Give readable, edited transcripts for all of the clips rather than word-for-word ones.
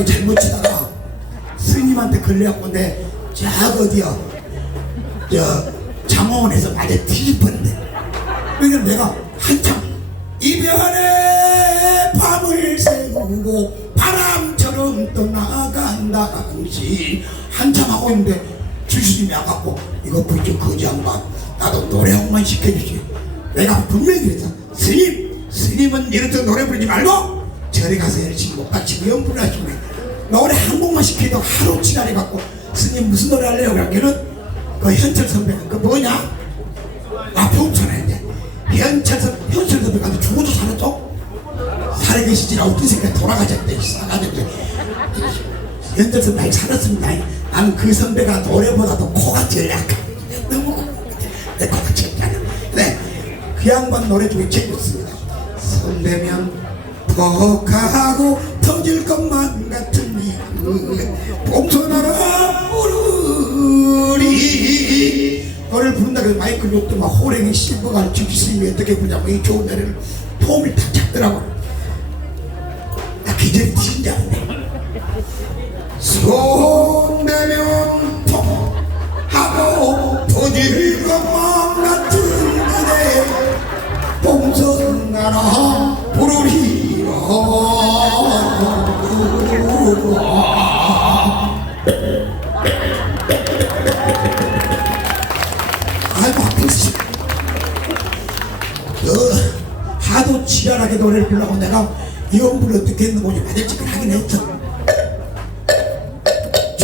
노래하고 잘못 치다가 스님한테 걸려갖고 저 어디야 저 장원에서 맞아 뒤집었는데 그러니까 내가 한참 이별의 밤을 새우고 바람처럼 떠나간다 당신 한참 하고 있는데 주스님이 와갖고 이거 부쩍 거지 양반 나도 노래 한 번만 시켜주지. 내가 분명히 그랬어. 스님은 이렇게 노래 부르지 말고 절에 가서 열심히 목닥치고 연불을 하시고 노래 한 곡만 시켜도 하루 지나해갖고 스님 무슨 노래 할래요? 그러면은 그 현철 선배가 그 뭐냐? 병천인데 현철 선배가 아주 죽어도 살았죠? 살아계시지라 어떤 새끼가 돌아가셨대 싸가지고 현철 선배 아직 살았습니다. 나는 그 선배가 노래보다도 코가 제일 약해. 너무 내 코가 제일 약해. 네, 그 양반 노래 중에 제일 좋습니다. 선배면 퍽하고 터질 것만 같은 이그 봉선하라 부르리 노래를 부른다 그래서 마이크를 놓더만 호랭이 씹어가지고 주기스님이 어떻게 부르냐고 이 좋은 노래를 폼을 다 잡더라고. 나 기절이 뒤진 줄 알았네. 손대면 퍽하고 터질 것만 같은 그대 봉선하라 부르리라. 아이고 아프지. 하도 지랄하게 노래를 부르려고 내가 이연불을 어떻게 했는 건지 맞을지를 하긴 했어.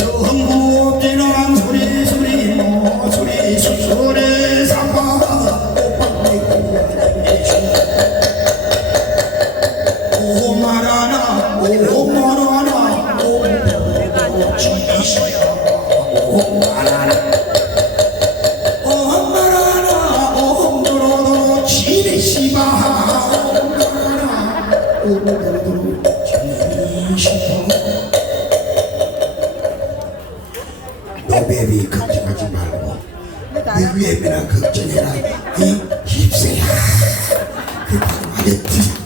정부지란 소리 소리 수술에 삼아 오마라나 오마라나 오지시야 오마라나 오마라나 오마라나 지시바 오마라나 오마라나 지시바 너베비 걱정하지 말고 내 위에비나 걱정해라 이 힙새야 그 바로 말했지.